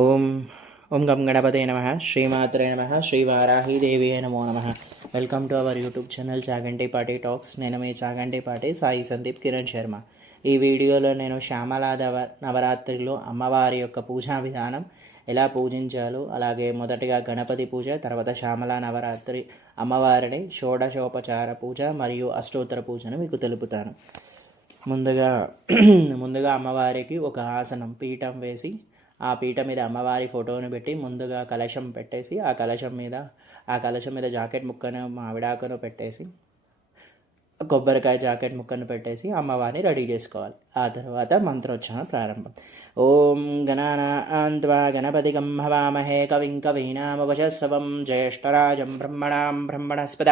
ఓం ఓం గం గణపతే నమ శ్రీమాత్రే నమ శ్రీవారాహీదేవి నమో నమ. Welcome to our YouTube channel Chagantipati talks. నేను మీ చాగంటిపాటి సాయి సందీప్ కిరణ్ శర్మ. ఈ వీడియోలో నేను శ్యామలాదేవ నవరాత్రిలో అమ్మవారి యొక్క పూజా విధానం ఎలా పూజించాలో, అలాగే మొదటిగా గణపతి పూజ, తర్వాత శ్యామలా నవరాత్రి అమ్మవారిని షోడశోపచార పూజ మరియు అష్టోత్తర పూజను మీకు తెలుపుతాను. ముందుగా అమ్మవారికి ఒక ఆసనం పీఠం వేసి, ఆ పీఠ మీద అమ్మవారి ఫోటోను పెట్టి ముందుగా కలశం పెట్టేసి, ఆ కలశం మీద జాకెట్ ముక్కను మామిడాకును పెట్టేసి, కొబ్బరికాయ జాకెట్ ముక్కను పెట్టేసి అమ్మవారిని రెడీ చేసుకోవాలి. ఆ తర్వాత మంత్రోచ్చారణ ప్రారంభం. ఓం గణానాన్త్వా గణపతిగం హవామహే కవిం కవీనాముపశస్రవం జ్యేష్ఠరాజం బ్రహ్మణస్పద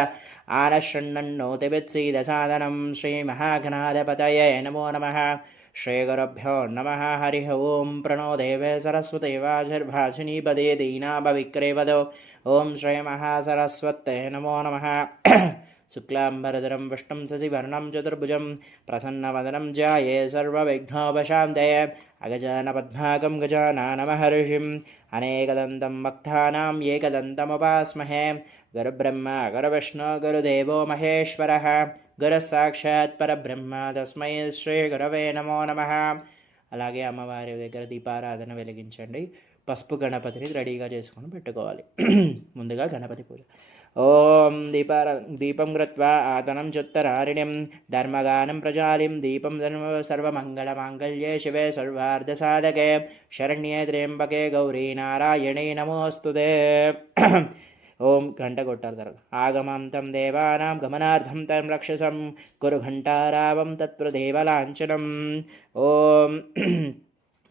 ఆనశృణ్వన్నోతిభిత్సీద సాదనం. శ్రీమహాగణాధిపతయే నమో నమః. శ్రీగురుభ్యో నమః. హరి ఓం. ప్రణో దేవే సరస్వతే వాజర్భాషిణీపదే దీనాభవిక్రేవదో. ఓం శ్రీ మహాసరస్వతే నమో నమః. శుక్లాంబరధరం విష్ణుం శశివర్ణం చతుర్భుజం ప్రసన్నవదనం ధ్యాయే సర్వవిఘ్నోపశాంతయే. అగజానపద్మాకం గజాననమహర్షిం అనేకదంతం భక్తానాం ఏకదంతముపాస్మహే. గురుబ్రహ్మ గురువిష్ణు గురుదేవో మహేశ్వరః. గురుసాక్షాత్ పరబ్రహ్మ తస్మై శ్రీ గురవే నమో నమః. అలాగే అమ్మవారి దగ్గర దీపారాధన వెలిగించండి. పసుపు గణపతిని రెడీగా చేసుకొని పెట్టుకోవాలి. ముందుగా గణపతి పూజ. ఓం దీపం కృత్వా ఆతనం చుత్తరారిణిం ధర్మగానం ప్రచారిం దీపం సర్వమంగళమాంగళ్యే శివే సర్వార్ధసాధకే శరణ్యే త్ర్యంబకే గౌరీ నారాయణే నమోస్తుతే. ఓం గంట కొట్టారు తర్వాత. ఆగమం తం దేవానాం గమనార్థం తం రక్షసం కురు ఘంటారావం తత్ప్రదేవలాంఛనం. ఓం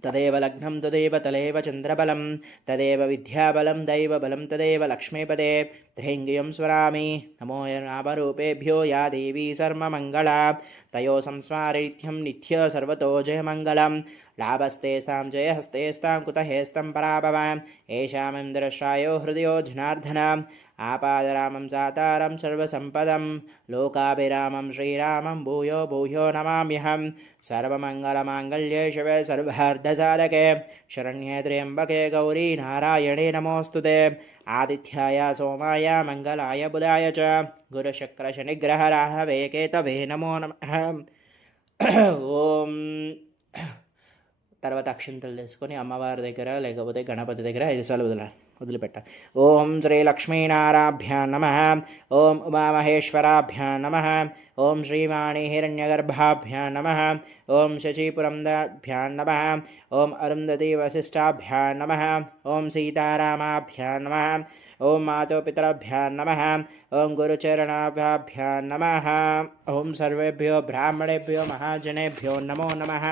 తదేవ లగ్నం తదేవ తలేవ చంద్రబలం తదేవ విద్యాబలం దైవబలం తదేవ లక్ష్మీపదే ధ్రేంగియం స్వరామి. నమో నామరూపేభ్యో యా దేవీ సర్వమంగళా తయో సంస్మారిత్యం నిత్య సర్వతో జయమంగళం. లాభస్తేస్తాం జయహస్తేస్తాం కుతహేస్తం పరాభవాం ఏషామింద్రశ్రాయో హృదయో జనార్దన. ఆపాదరామం సాతారం సర్వసంపదం లోకాభిరామం శ్రీరామం భూయో భూయో నమామ్యహం. సర్వమంగళమాంగళ్యే శివే సర్వార్ధసాధకే శరణ్యే త్ర్యంబకే గౌరీ నారాయణే నమోస్తుతే. ఆదిత్యాయ సోమాయ మంగళాయ బుధాయ చ గురుశుక్రశనిగ్రహరాహవే కేతవే నమో నమః. ఓం తర్వాత అక్షింతలు తీసుకొని అమ్మవారి దగ్గర లేకపోతే గణపతి దగ్గర 5 సార్లు వదిలిపెట్టాలి. ఓం శ్రీ లక్ష్మీనారాభ్యాం నమః. ఓం ఉమామహేశ్వరాభ్యాం నమః. ఓం శ్రీవాణి హిరణ్యగర్భాభ్యాం నమః. ఓం శచీపురందాభ్యాం నమః. ఓం అరుంధతి వశిష్టాభ్యాం నమః. ఓం సీతారామాభ్యాం నమః. ఓం మాతోపితరభ్యాం నమః. ఓం గురుచరణాభ్యాం నమః. ఓం సర్వేభ్యో బ్రాహ్మణేభ్యో మహాజనేభ్యో నమో నమః.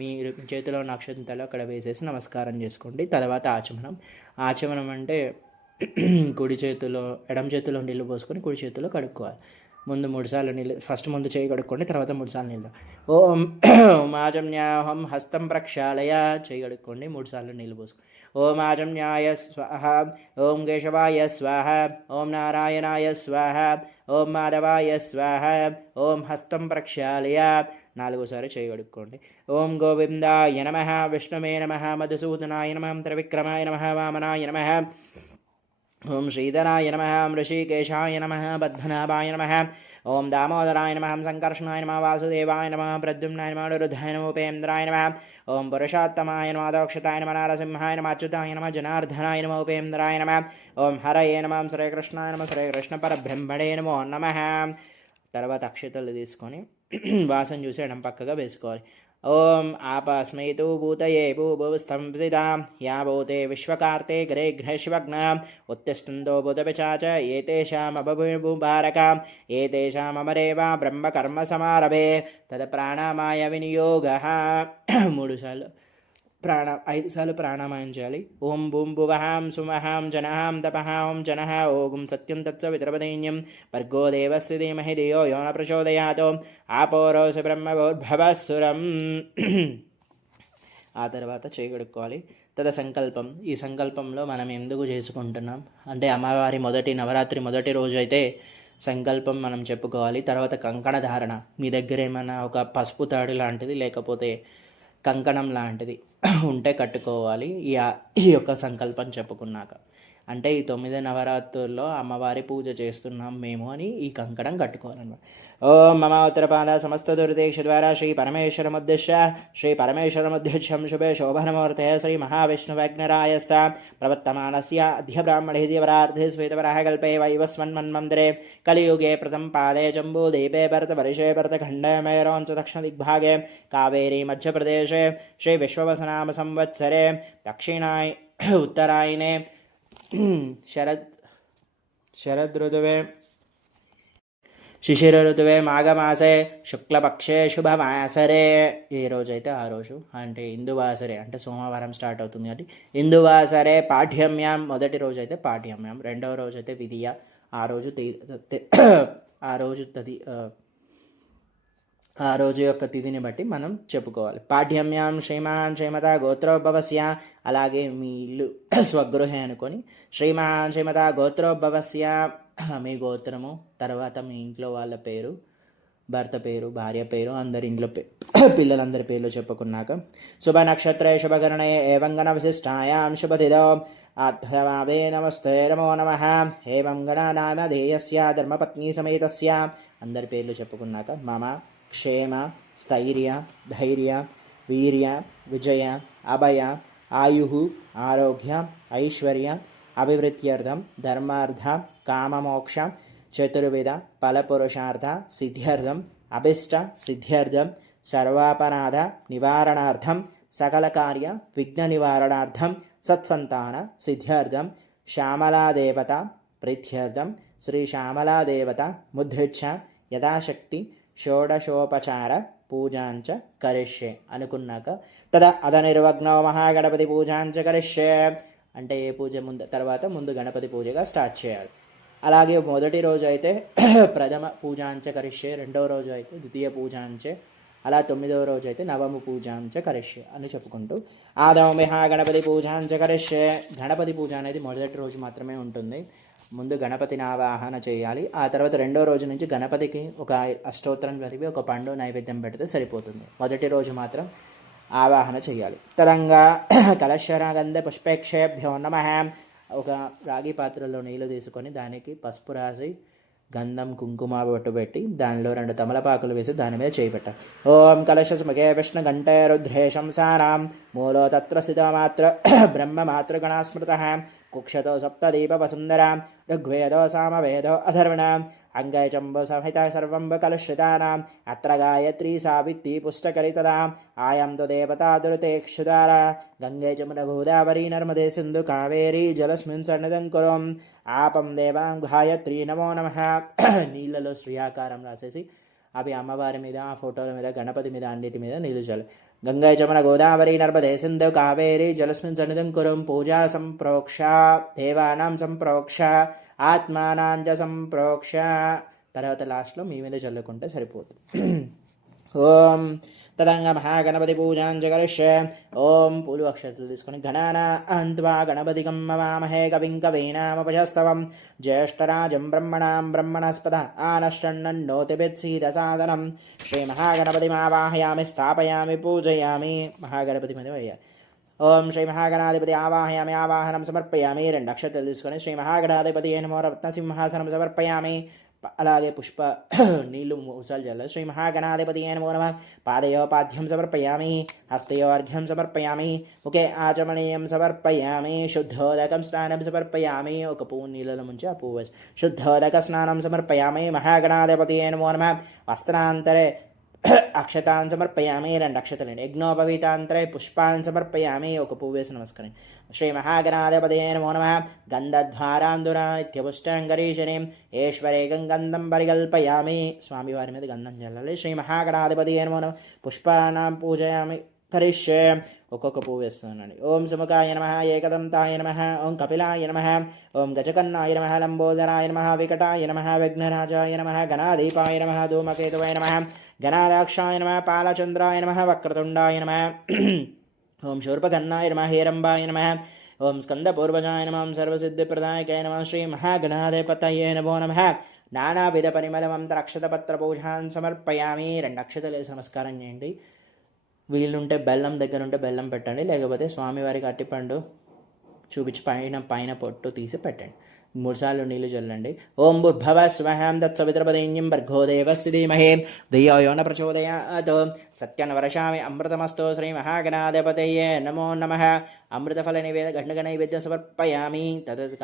మీరు చేతిలో ఉన్న అక్షంతలు అక్కడ వేసేసి నమస్కారం చేసుకోండి. తర్వాత ఆచమనం అంటే ఎడమ చేతిలో నీళ్ళు పోసుకొని కుడి చేతిలో కడుక్కోవాలి. ముందు 3 సార్లు నీళ్ళు, ఫస్ట్ ముందు చేయి కడుక్కోండి, తర్వాత 3 సార్లు నీళ్ళు. ఓం ఆజమ్యాహం హస్తం ప్రక్షాళయ, చేయి కడుక్కోండి, 3 సార్లు నీళ్ళు పోసుకోండి. ఓం ఆజమ్యాయ స్వాహ. ఓం కేశవాయ స్వాహ. ఓం నారాయణాయ స్వాహ. ఓం మాధవాయ స్వాహ. ఓం హస్తం ప్రక్షాళయ, 4 సార్లు చేయి కడుక్కోండి. ఓం గోవిందాయ నమః. విష్ణువే నమః. మధుసూదనాయ నమః. త్రివిక్రమాయ నమః. వామనాయ నమః. ఓం శ్రీధరాయ నమః. ఋషికేశాయ నమః. పద్మనాభాయ నమః. ఓం దామోదరాయ నమః. సంకర్షణాయ నమః. వాసుదేవాయ నమః. ప్రద్యుమ్నాయ నమః. రుద్రాయ నమః. ఉపేంద్రాయ నమః. ఓం పురుషోత్తమాయ నమః. దోక్షతాయ నమః. నరసింహాయ నమః. అచ్యుతాయ నమః. జనార్దనాయ నమః. ఉపేంద్రాయ నమః. ఓం హరయే నమః. శ్రీకృష్ణాయ నమః. శ్రీకృష్ణ పరబ్రహ్మణే నమో నమః. తర్వాత అక్షతలు తీసుకొని వాసన చూసి ఎడం పక్కగా వేసుకోవాలి. ఓం ఆపస్మై తు భూతయే భూభుస్థంస్థితాం యా భూతే విశ్వకార్తే గ్రే గ్రహశివగ్న ఉత్తిష్టంతో భూతపిశాచ ఏతేషామభూభారకాం ఏతేషామమరేవ బ్రహ్మకర్మ సమారభే తద ప్రాణామాయ వినియోగః. 3 సార్లు 5 సార్లు ప్రాణామాయం చేయాలి. ఓం భూం భువహాం సుమహాం జనహాం తపః ఓం జనః ఓం సత్యం తత్సవితుర్వరేణ్యం భర్గో దేవస్య ధీమహి ధియో యో న ప్రచోదయాత్. ఆపోరోసి బ్రహ్మభూర్భవస్సురం. ఆ తర్వాత చేయగడుక్కోవాలి. తద సంకల్పం. ఈ సంకల్పంలో మనం ఎందుకు చేసుకుంటున్నాం అంటే, అమ్మవారి నవరాత్రి మొదటి రోజు అయితే సంకల్పం మనం చెప్పుకోవాలి. తర్వాత కంకణ ధారణ. మీ దగ్గర ఏమైనా ఒక పసుపు తాడు లాంటిది లేకపోతే కంకణం లాంటిది ఉంటే కట్టుకోవాలి. ఈ యొక్క సంకల్పం చెప్పుకున్నాక, అంటే ఈ 9 నవరాత్రుల్లో అమ్మవారి పూజ చేస్తున్నాం మేము అని ఈ కంకణం కట్టుకోవాలన్నమాట. ఓం మమ ఉత్తరపాద సమస్త దుర్దేశ ద్వారా శ్రీ పరమేశ్వరముద్దిశ్య శ్రీ పరమేశ్వరముద్దిశ్యం శుభే శోభనమూర్తే శ్రీ మహావిష్ణువగ్నరాయస్య ప్రవర్తమానస్య అద్య బ్రాహ్మణే దీవరార్ధే శ్వేతవరాహకల్పే వైవస్వన్మన్మందిరే కలియుగే ప్రథమ పాదే జంబూదీపే భరతవర్షే భరతఖण्डे मेरोञ्च दक्षिणदिग्भागे कावेरी मध्यप्रदेशे श्री विश्ववसनाम संवत्सरे दक्षिणाय उत्तरायणे शरद ऋतुवे శిశిర ఋతువే మాఘమాసే శుక్లపక్షే శుభవాసరే. ఏ రోజైతే ఆ రోజు, అంటే ఇందువాసరే అంటే సోమవారం స్టార్ట్ అవుతుంది కాబట్టి ఇందువాసరే పాఠ్యమ్యాం. మొదటి రోజు అయితే పాఠ్యమ్యాం, రెండవ రోజు అయితే విధియ. ఆ రోజు ఆ రోజు యొక్క తిథిని బట్టి మనం చెప్పుకోవాలి. పాఠ్యమ్యాం శ్రీమాన్ శ్రీమత గోత్రోద్భవస్య, అలాగే మీ ఇల్లు స్వగృహే అనుకొని శ్రీమాన్ శ్రీమత గోత్రోద్భవస్య మీ గోత్రము, తర్వాత మీ ఇంట్లో వాళ్ళ పేరు, భర్త పేరు, భార్య పేరు, అందరి ఇంట్లో పిల్లలందరి పేర్లు చెప్పుకున్నాక శుభ నక్షత్రే శుభగణనే ఏవం గణ విశిష్టాయాం శుభతిథో ఆత్మభావే నమస్తే నమో నమః ఏవం గణనామధేయస్య ధర్మపత్ని సమేతస్య అందరి పేర్లు చెప్పుకున్నాక మమ క్షేమ స్థైర్య ధైర్య వీర్య విజయ అభయ ఆయు ఆరోగ్య ఐశ్వర్య అభివృద్ధ్యర్థం ధర్మార్థ కామమోక్ష చతుర్విధ ఫలపురుషార్థ సిద్ధ్యర్థం అభిష్ట సిద్ధ్యర్థం సర్వాపరాధ నివారణార్థం సకల కార్య విఘ్న నివారణార్థం సత్సంతాన సిద్ధ్యర్థం శ్యామలాదేవత ప్రీత్యర్థం శ్రీ శ్యామలాదేవత ముద్రిచ్ఛ యథాశక్తి షోడశోపచార పూజాంచ కరిష్యే అనుకున్నాక అదనిర్వగ్నో మహాగణపతి పూజాంచ కరిష్యే అంటే ఏ పూజ తర్వాత ముందు గణపతి పూజగా స్టార్ట్ చేయాలి. అలాగే మొదటి రోజు అయితే ప్రథమ పూజాంచ కరిష్యే, రెండవ రోజు అయితే ద్వితీయ పూజాంచే, అలా 9వ రోజు అయితే నవమ పూజాంచ కరిష్యే అని చెప్పుకుంటూ ఆదౌమిహా గణపతి పూజాంచ కరిష్యే. గణపతి పూజ అనేది మొదటి రోజు మాత్రమే ఉంటుంది. ముందు గణపతిని ఆవాహన చేయాలి. ఆ తర్వాత రెండో రోజు నుంచి గణపతికి ఒక అష్టోత్తరం చదివి ఒక పండు నైవేద్యం పెడితే సరిపోతుంది. మొదటి రోజు మాత్రం ఆవాహన చేయాలి. తదంగా కలశరాగంధ పుష్పేక్షేభ్యో నమః. ఒక రాగి పాత్రలో నీళ్లు తీసుకొని దానికి పసుపు రాసి గంధం కుంకుమ బొట్టు పెట్టి దానిలో 2 తమలపాకులు వేసి దాని మీద చేయిపెట్టాలి. ఓం కలశస్మగే విష్ణు ఘంటే రుద్రేశం సారాం మూలో తత్ర స్థితమాత్ర బ్రహ్మ మాతృగణాస్మృతః కుక్షతో సప్తదీప వసుందరాం ఋగ్వేదో సామవేదో అధర్వణాం అంగై చంబు సంహిత సర్వం కలుషితానాం అత్ర గాయత్రీ సావిత్రీ పుష్టకరితదాం ఆయం తు దేవతా దురితేక్షుదార గంగే చమున గోదావరి నర్మదే సింధు కావేరీ జలస్మిన్ సన్నిధం కురుం ఆపం దేవాం గాయత్రీ నమో నమః. నీళ్ళలో శ్రీయాకారం రాసేసి అవి అమ్మవారి మీద, ఆ ఫోటోల మీద, గణపతి మీద, అన్నిటి మీద నీళ్ళు చల్లి గంగా చమన గోదావరి నర్మదే సింధు కావేరీ జలస్మిన్ సన్నిధం కురుం పూజా సంప్రోక్ష దేవానాం సంప్రోక్ష ఆత్మానాంచ సంప్రోక్ష. తర్వాత లాస్ట్లో మీ మీద చల్లుకుంటే సరిపోతుంది. ఓం తదంగా మహాగణపతి పూజాంచ కరిష్యే. ఓం పూలు అక్షతలు తీసుకొని గణానా అంత్వా గణపతిగం మవామహే కవిం కవీనాముపజస్తవం జ్యేష్ఠరాజం బ్రహ్మణాం బ్రహ్మణస్పద ఆనశ్చన్నోతిభిత్సీద సాధనం. శ్రీ మహాగణపతిమావాహయామి స్థాపయామి పూజయామి. మహాగణపతి మీద వేయాలి. ఓం శ్రీ మహాగణాధిపతి ఆవాహయామి ఆవాహనం సమర్పయామి. 2 అక్షతలు తీసుకొని శ్రీ మహాగణాధిపతి నమో రత్నసింహాసనం సమర్పయామి. అలాగే పుష్ప నీళ్లు మూసాలు జల్ల శ్రీ మహాగణాధిపతి నమో నమః. పాదయోపాధ్యం సమర్పయామి. హస్తయోర్ఘ్యం సమర్పయామి. ముఖే ఆచమనీయం సమర్పయామి. శుద్ధోదకం స్నానం సమర్పయామి. ఒక పువ్వు నీళ్ళలో ముంచి ఆ పువ్వు వేసి శుద్ధోదక స్నానం సమర్పయామి. మహాగణాధిపతి నమో నమః. వస్త్రాంతరే అక్షతాన్ సమర్పయామి. 2 అక్షతలండి. యజ్ఞోపవీతాంతరే పుష్పాన్ సమర్పయామి. ఒక పువ్వు వేసి నమస్కరి. శ్రీ మహాగణాధిపతి నమో నమః. గంధద్వారాందురా నిత్యపుష్టంగరీశనీం ఈశ్వరే గంధం పరికల్పయామి. స్వామివారి మీద గంధం చల్లాలి. శ్రీ మహాగణాధిపతి నమో నమః. పుష్పానాం పూజయామి కరిష్యే. ఒక్కొక్క పువ్వు వేస్తున్నానండి. ఓం సుముఖాయ నమః. ఏకదంతాయ నమః. ఓం కపిలాయ నమః. ఓం గజకన్నాయ నమః. లంబోదరాయ నమః. వికటాయ నమః. విఘ్నరాజాయ నమః. గణాదీపాయ నమః. ధూమకేతువే నమః. గణాదాక్షాయ నమః. పాలచంద్రాయ నమః. వక్రతుండాయ నమః. ఓం శూర్పకర్ణాయ నమః. హేరంబాయ నమః. ఓం స్కందపూర్వజాయ నమః. సర్వసిద్ధిప్రదాయకాయ నమః. శ్రీ మహాగణాధిపతయే నమో నమః. నానావిధ పరిమళమంత్ర అక్షతపత్ర పూజాన్ సమర్పయామి. 2 అక్షతలు వేసి నమస్కారం చేయండి. వీలుంటే బెల్లం దగ్గర ఉంటే బెల్లం పెట్టండి, లేకపోతే స్వామివారికి అట్టిపండు చూపించి పైన పొట్టు తీసి పెట్టండి. 3 సార్లు నీళ్లు చల్లండి. ఓం భూర్భువః స్వః తత్సవితుర్వరేణ్యం భర్గో దేవస్య ధీమహి ధియో యో న ప్రచోదయాత్ సత్యాన్ వర్షామి అమృతమస్తు. శ్రీ మహాగణాధిపతయే నమో నమః. అమృతఫల నైవేద్యం సమర్పయామి. తదత్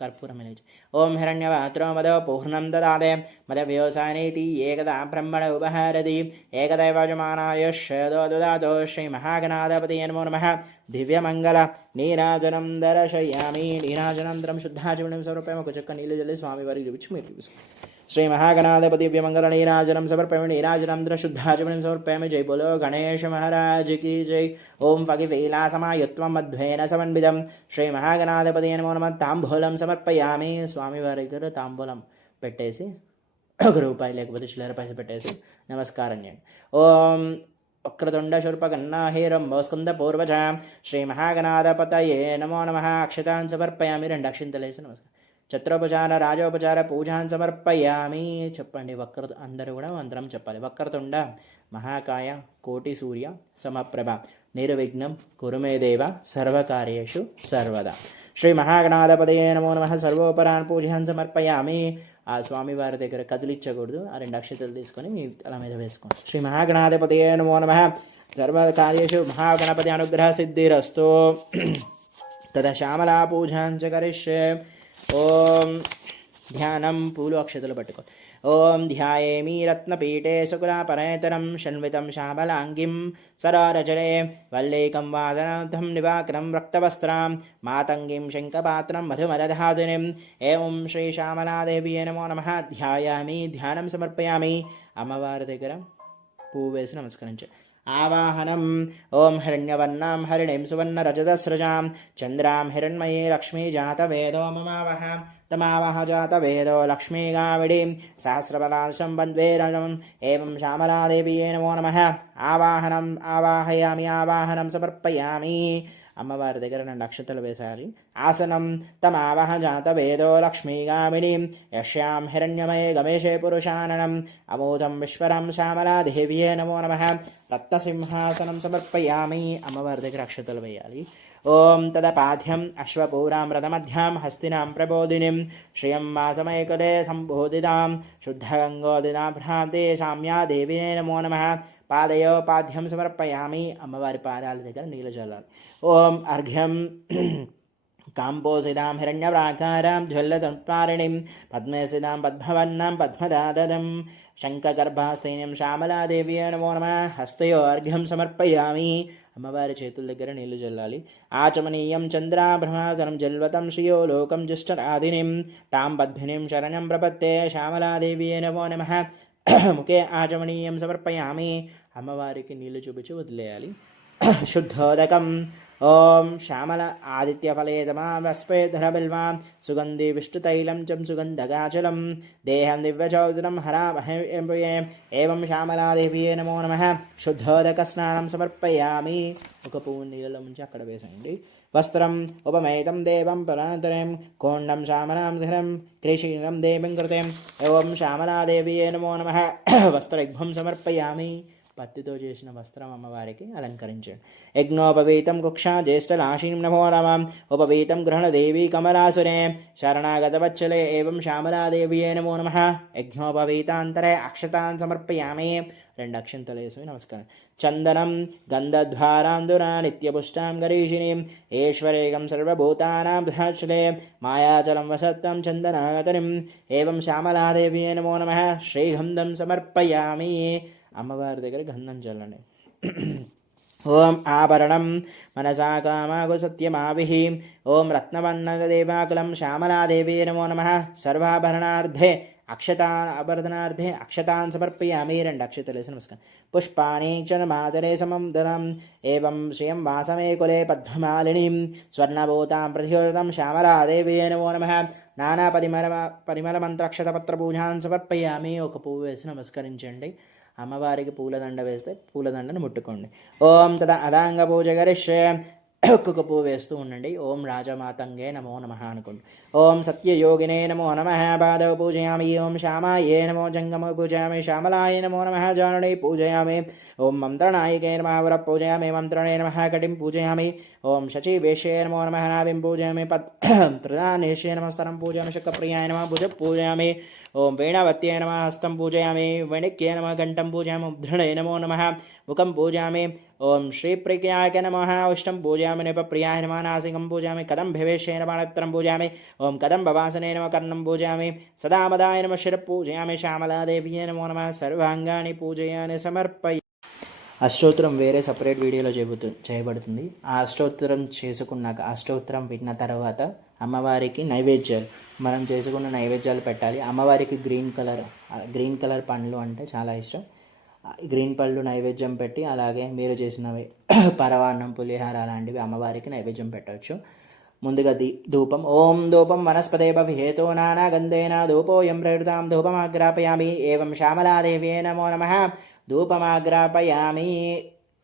కర్పూరమైన ఓం హిరణ్యపాత్రో మదో పూర్ణం దదాదే మద వ్యవసాయనీతి ఏకదా బ్రహ్మణ ఉపహారతి ఏకదైవజమానాయ శ్రేదో దదాతో. శ్రీ మహాగణాధిపతయే నమో నమః. దివ్యమంగళ నీరాజనం దర్శయామి. నీరాజనంతరం శుద్ధాచమనం సమర్పయామి. ఒక చెక్క నీళ్ళు జల్లి స్వామివారికి చూపించి మీరు చూపిస్తాం. శ్రీ మహాగణాధిపతి దివ్యమంగళ నీరాజనం సమర్పయామి. నీరాజనంతరం శుద్ధాచమనం సమర్పయామి. జై బోలో గణేష మహారాజ్ కి జై. ఓం ఫగిఫీలాసమాయుత్వం మధ్వేన సమన్వితం. శ్రీ మహాగణాధిపతి నమో నమః. తాంబూలం సమర్పయామి. స్వామివారి దగ్గర తాంబూలం పెట్టేసి ₹1 లేకపోతే చిల్లర పైసలు పెట్టేసి నమస్కారం చేయండి. ఓం వక్రతుండ శూర్పకర్ణ హేరంబో స్కంద పూర్వజ. శ్రీ మహాగణాధిపతయే నమో నమః. అక్షతాన్ సమర్పయామి. 2 అక్షింతలేసి నమస్కారం. ఛత్రోపచార రాజోపచార పూజాన్ సమర్పయామి. చెప్పండి అందరూ కూడా మంత్రం చెప్పాలి. వక్రతుండ మహాకాయ కోటి సూర్య సమప్రభ నిర్విఘ్నం కురుమే దేవ సర్వకార్యేషు సర్వదా. శ్రీ మహాగణాధిపతయే నమో నమః. సర్వోపరాన్ పూజాన్ సమర్పయామి. ఆ స్వామివారి దగ్గర కదిలించకూడదు. ఆ 2 అక్షతలు తీసుకొని మీ తల మీద వేసుకోండి. శ్రీ మహాగణాధిపతయే నమో నమః. సర్వకార్యేషు మహాగణపతి అనుగ్రహ సిద్ధిరస్తు. తదా శ్యామలా పూజాంచ కరిష్యే. ఓం ధ్యానం పూలు అక్షతలు పట్టుకో. ఓం ధ్యాయేమి రత్నపీఠే శుక్లాపరేతరం షణ్వితం శ్యామలాంగిం సరారజరే వల్లీకం వాదనాథం నివాకరం రక్తవస్త్రాం మాతంగిం శంఖపాత్రం మధుమరధాతునిం. ఏం శ్రీ శ్యామలాదేవి నమో నమః. ధ్యాయామి. ధ్యానం సమర్పయామి. అమ్మవారి దగ్గర పువ్వు వేసి నమస్కరించారు. ఆవాహనం. ఓం హిరణ్యవర్ణాం హరిణీం సువర్ణరజతస్రజాం చంద్రాం హిరణ్మయీ లక్ష్మీ జాతవేదో మమావహ. తమావహ జాతవేదో లక్ష్మీగావిడీం సహస్రబలాంశం వంద్వేరజం. ఏం శ్యామలాదేవి నమో నమః. ఆవాహనం. ఆవాహయామి. ఆవాహనం సమర్పయామి. అమ్మవారి దగ్గర 2 అక్షతలు వేశాలి. ఆసనం. తమావహ జాతవేదో లక్ష్మీగామినీం యశ్యాం హిరణ్యమయే గమేశే పురుషాననం అమోదం విశ్వరం శ్యామలాదేవ్యే నమో నమః. రత్నసింహాసనం సమర్పయామి. అమ్మవారి దగ్గర అక్షతలు వేయాలి. ఓం తదపాధ్యం అశ్వపూరాం రథమధ్యాం హస్తినాం ప్రబోధినిం శ్రియం వాసమేకదే సంబోధితాం శుద్ధగంగోదినాభ్రాంతే సామ్యా దేవినే నమో నమః. పాదయోపాధ్యం సమర్పయామి. అమ్మవారి పాదాల దగ్గర నీళ్ళు చల్లాలి. ఓం అర్ఘ్యం. కాంపోసిదాం హిరణ్యప్రాకారాం జ్వల్లతత్పారిణీం పద్మేసిదాం పద్మవర్ణాం పద్మదాదం శంఖగర్భాస్తైన్యం శ్యామలాదేవి నమో నమః. హస్తయో అర్ఘ్యం సమర్పయామి. అమ్మవారి చేతుల దగ్గర నీళ్లు జల్లాలి. ఆచమనీయం చంద్రాభ్రమాతరం జల్వతం శ్రియో లోకం జిష్టరాదినిం తాం పద్మినిం శరణం ప్రపత్తే శ్యామలాదేవి నమో నమః. ముఖే ఆచమనీయం సమర్పయామి. అమ్మవారికి నీళ్లు చూపించి వదిలేయాలి. శుద్ధోదకం. ఓం శ్యామల ఆదిత్యఫలేతమావస్పేధరబిల్వాం సుగంధి విష్ణుతైలం చం సుగంధగాచలం దేహం దివ్యచౌదరం హరామహే. ఏం శ్యామలాదేవి నమో నమః. శుద్ధోదక స్నానం సమర్పయామి. ఒక పువ్వు నీళ్ళలో ముంచి అక్కడ వేసేయండి. వస్త్రం. ఉపమేతం దేవం పరాంతరం కోండం శ్యామలాం ధరం క్రీశీలం దేవం కృతం. ఓం శ్యామలాదేవి నమో నమః. వస్త్రయుగ్మం సమర్పయామి. పత్తితో చేసిన వస్త్రం అమ్మవారికి అలంకరించండి. యజ్ఞోపవీతం కుక్షా జ్యేష్ఠలాశీం నమో నమః. ఉపవీతం గృహణదేవి కమలాసురే శరణాగతవత్సలే. ఏం శ్యామలాదేవి నమో నమః. యజ్ఞోపవీతాంతరే అక్షతాన్ సమర్పయామి. 2 అక్షంతలు వేసి నమస్కారం. చందనం. గంధద్వారాందురా నిత్యపుష్టాం గరీషిణీం ఈశ్వరేగం సర్వభూతానాం ధాచలే మాయాచలం వసత్తం చందనాగతనిం. ఏం శ్యామలాదేవి నమో నమః. శ్రీగంధం సమర్పయామి. అమ్మవారి దగ్గర గంధం చల్లండి. ఓం ఆభరణం. మనసా కామాగు సత్యమావిహి. ఓం రత్నవర్ణదేవాకులం శ్యామలాదేవి నమో నమః. సర్వాభరణార్థే అక్షతాభరణార్థే అక్షతాన్ సమర్పయామి. 2 అక్షతలు వేసి నమస్కారం. పుష్పాణి క్షణమాదరే సమం ధనం. ఏం శ్రియం వాసమే కులే పద్మమాలినీం స్వర్ణభూతాం ప్రతిహోతం శ్యామలాదేవి నమో నమః. నానా పరిమళ మంత్రక్షతపత్ర పూజాన్ సమర్పయామి. ఒక పువ్వు వేసి నమస్కరించండి. అమ్మవారికి పూలదండ వేస్తే పూలదండను ముట్టుకోండి. ఓం తద అదాంగ పూజ గరిష్యే. ఒక్కొక్క పువ్వు వేస్తూ ఉండండి. ఓం రాజమాతంగే నమో నమః అనుకుంటూ. ఓం సత్యయోగినే నమో నమః పాదౌ పూజయామి. ఓం శ్యామాయే నమో జంగమ పూజయామి. శ్యామలాయ నమో నమః జానుడే పూజయామి. ఓం మంత్రనాయికే నమః వర పూజయామి. మంత్రణే నమః కటిం పూజయామి. ఓం శచీవేశ్యే నమో నమః నాభిం పూజయామి. ప్రధానేశ్యే నమస్తరం పూజయామి. శక్రప్రియాయ నమః భుజ పూజయామి. ఓం వీణావత్యే నమః హస్తం పూజయామి. వణిక్యే నమః కంఠం పూజయామి. ఉద్ధృణే నమో నమః ముఖం పూజయామి. ఓం శ్రీప్రియాయ నమః ఉష్టం పూజయామి. నృపప్రియాయ నమః నాసికం పూజయామి. కదంభవేశ్యే నమః నేత్రం పూజయామి. ఓం కదంబవాసనే నమః కర్ణం పూజయామి. సదామదాయ నమః శిర పూజయామి. శ్యామలాదేవ్యే నమో నమః సర్వాంగాని పూజయామి సమర్పయ. అష్టోత్తరం వేరే సపరేట్ వీడియోలో చేయబడుతుంది. ఆ అష్టోత్తరం చేసుకున్నాక అష్టోత్తరం విన్న తర్వాత అమ్మవారికి నైవేద్యాలు మనం చేసుకున్న నైవేద్యాలు పెట్టాలి. అమ్మవారికి గ్రీన్ కలర్ పండ్లు అంటే చాలా ఇష్టం. గ్రీన్ పళ్ళు నైవేద్యం పెట్టి అలాగే మీరు చేసినవి పరవాన్నం పులిహార అలాంటివి అమ్మవారికి నైవేద్యం పెట్టవచ్చు. ముందుగా ధూపం. ఓం ధూపం వనస్పతే భవేతో నానా గంధేన ధూపోయం ప్రవృతాం ధూపమాగ్రాపయామి. ఏవం శ్యామలాదేవ్యే నమో నమః ధూపమాగ్రాపయామి.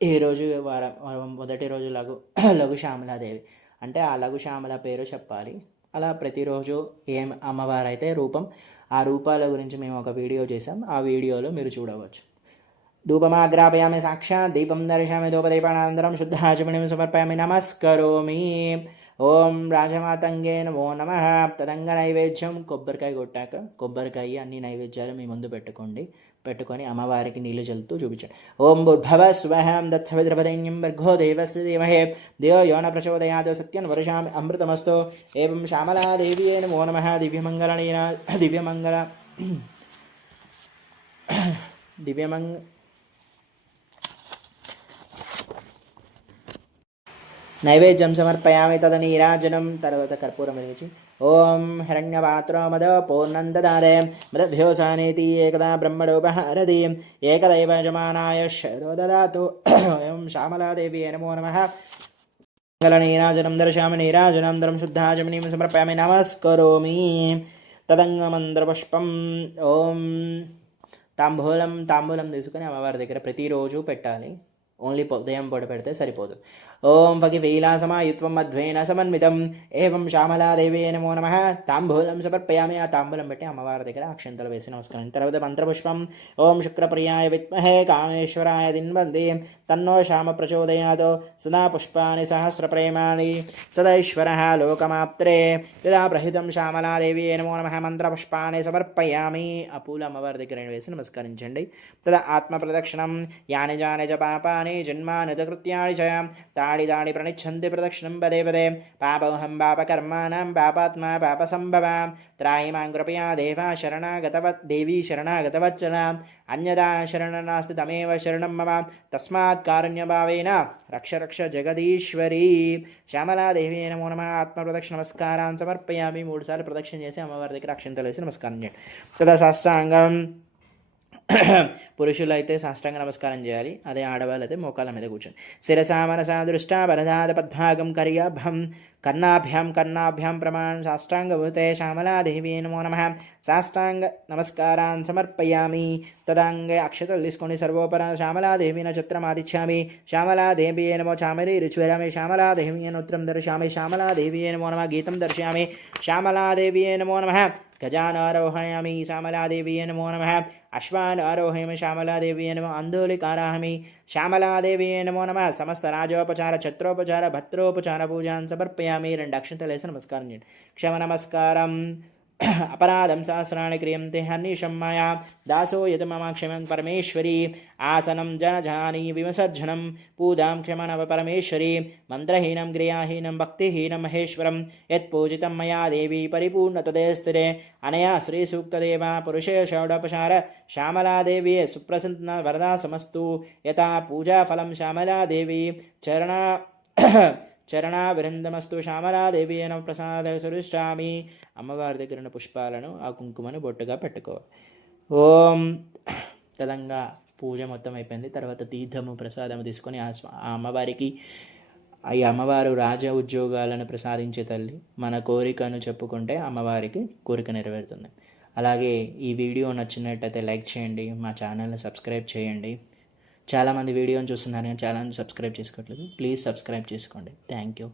ఈరోజు మొదటి రోజు లఘు శ్యామలాదేవి అంటే ఆ లఘు శ్యామల పేరు చెప్పాలి. అలా ప్రతిరోజు ఏం అమ్మవారైతే రూపం, ఆ రూపాల గురించి మేము ఒక వీడియో చేసాం. ఆ వీడియోలో మీరు చూడవచ్చు. ధూపమాగ్రాపయామి సాక్షాత్ దీపం దర్శయామి. ధూపదీపానంతరం శుద్ధాచమణిం సమర్పయామి. నమస్కరోమి. ఓం రాజమాతంగే నమో నమః. తదంగ నైవేద్యం కొబ్బరికాయ కొట్టాక కొబ్బరికాయ అన్ని నైవేద్యాలు మీ ముందు పెట్టుకొని అమ్మవారికి నీళ్లు చల్లుతూ చూపించండి. ఓం భుర్భవ స్వహం దత్సవిద్రపదైన్యం భర్గో దేవస్య ధీమహి ధియో యో న ప్రచోదయాత్ సత్యం వర్షామి అమృతమస్తు. ఏవం శ్యామలాదేవ్యే నమో నమః. నైవేద్యం సమర్పయామి. తదనీరాజనం తర్వాత కర్పూరం వెలిగించి ఓం హిరణ్యపాత్రో మద పూర్ణం దదాదే మదభ్యోసానేతి ఏకదా బ్రహ్మణోపహారది ఏకదైవ యజమానాయ శరో దదాతు. ఓం శ్యామలాదేవ్యే నమో నమః. మంగళనీరాజనం దర్శయామి. నీరాజనాంతరం శుద్ధాచమనీం సమర్పయామి. నమస్కరోమి. తదంగమంత్రపుష్పం. ఓం తాంబూలం తీసుకుని అమ్మవారి దగ్గర ప్రతిరోజు పెట్టాలి. ఓన్లీ ఉదయం పూట పెడితే సరిపోదు. ఓం భగి వీలాసమాయుత్వం మధ్వేన సమన్వితం. ఏవం శ్యామలాదేవ్యే నమో నమః. తాంబూలం సమర్పయామి. ఆ తాంబూలం పెట్టి అమ్మవారి దగ్గర అక్షంతలు వేసి నమస్కారం. తర్వాత మంత్రపుష్పం. ఓం శుక్రప్రియాయ విద్మహే కామేశ్వరాయ ధీమహి తన్నో శ్యామ ప్రచోదయాత్. సదా పుష్పాని సహస్రప్రేమాణి సదైశ్వరః లోకమాప్త్రే యదా ప్రహితం శ్యామలాదేవ్యే నమో నమః. మంత్రపుష్పాన్ని సమర్పయామి. ఆ పూలు అమ్మవారి దగ్గర వేసి నమస్కరించండి. తదా ఆత్మప్రదక్షిణం. యాని జాని చ పాపాని జన్మాని కృత్యాని చ తాడి తాడి ప్రణిచ్చంతి ప్రదక్షిణం పదే పదే. పాపోహం పాపకర్మాణం పాపాత్మా పాపసంభవాం. త్రాయి మాం కృపయా దేవీ శరణాగతవచ్చన. అన్యదా శరణం నాస్తి తమేవ శరణం మమ. తస్మాత్ కారుణ్యభావేన రక్ష జగదీశ్వరీ. శ్యామలాదేవి నమో నమః. ఆత్మప్రదక్షిణ నమస్కారాన్ని సమర్పయామి. 3 సార్లు ప్రదక్షిణ చేసి అమ్మవారి దగ్గర అక్షంతలు వేసి నమస్కారం చేయండి. తదా సాష్టాంగం. పురుషులైతే సాష్టాంగ నమస్కారం చేయాలి. అదే ఆడవాళ్ళైతే మోకాళ్ళ మీద కూర్చొని శిరసా మనసా దృష్టా వరదాద పద్భాగం కర్ణాభ్యాం ప్రమాణ సాష్టాంగభూతే శ్యామలాదేవి నమో నమః. సాష్టాంగ నమస్కారాన్ని సమర్పయామి. తదాంగే అక్షతలు తీసుకొని సర్వోపర శ్యామలాదేవి నక్షత్రమాదిచ్చామి. శ్యామలాదేవి నమో చామరి రుచిరామి. శ్యామలాదేవి నోత్రం దర్శయామి. శ్యామలాదేవి నమో నమః. గీతం దర్శయామి. శ్యామలాదేవి నమో నమః. గజాన్ ఆరోహయామి. శ్యామలాదేవి నమో నమః. అశ్వాన్ ఆరోహయామి. శ్యామలాదేవి నమో. అందోళికారాహమి. శ్యామలాదేవి నమో నమః. సమస్త రాజోపచార ఛత్రోపచార భత్రోపచార పూజాన్ సమర్పయామి. 2 అక్షంతలు వేసి నమస్కారం చేయండి. క్షమ నమస్కారం. अपराधं सहस्राणि क्रियन्ते हर्निशं मया दासो यत् मम क्षमं परमेश्वरी आसनं जनजानी विमसर्जनं पूजां क्षमनव परमेश्वरी मन्त्रहीनं क्रियाहीनं भक्तिहीनं महेश्वरं यत्पूजितं मया देवी परिपूर्णतते स्थिरे अनया श्रीसूक्तदेवा पुरुषे षोडोपचार श्यामलादेवी सुप्रसन्न वरदा समस्तु यथा पूजाफलं श्यामलादेवी చరణా విరందమస్తు శ్యామలాదేవి అయిన ప్రసాద సురిష్టామి. అమ్మవారి దగ్గర ఉన్న పుష్పాలను ఆ కుంకుమను బొట్టుగా పెట్టుకోవాలి. ఓం తెలంగా పూజ మొత్తం అయిపోయింది. తర్వాత తీర్థము ప్రసాదము తీసుకొని ఆ అమ్మవారికి ఈ అమ్మవారు రాజ ఉద్యోగాలను ప్రసాదించే తల్లి. మన కోరికను చెప్పుకుంటే అమ్మవారికి కోరిక నెరవేరుతుంది. అలాగే ఈ వీడియో నచ్చినట్టయితే లైక్ చేయండి, మా ఛానల్ని సబ్స్క్రైబ్ చేయండి. చాలామంది వీడియోని చూస్తున్నారు కానీ ఛానల్ని సబ్స్క్రైబ్ చేసుకోవట్లేదు. ప్లీజ్ సబ్స్క్రైబ్ చేసుకోండి. Thank you.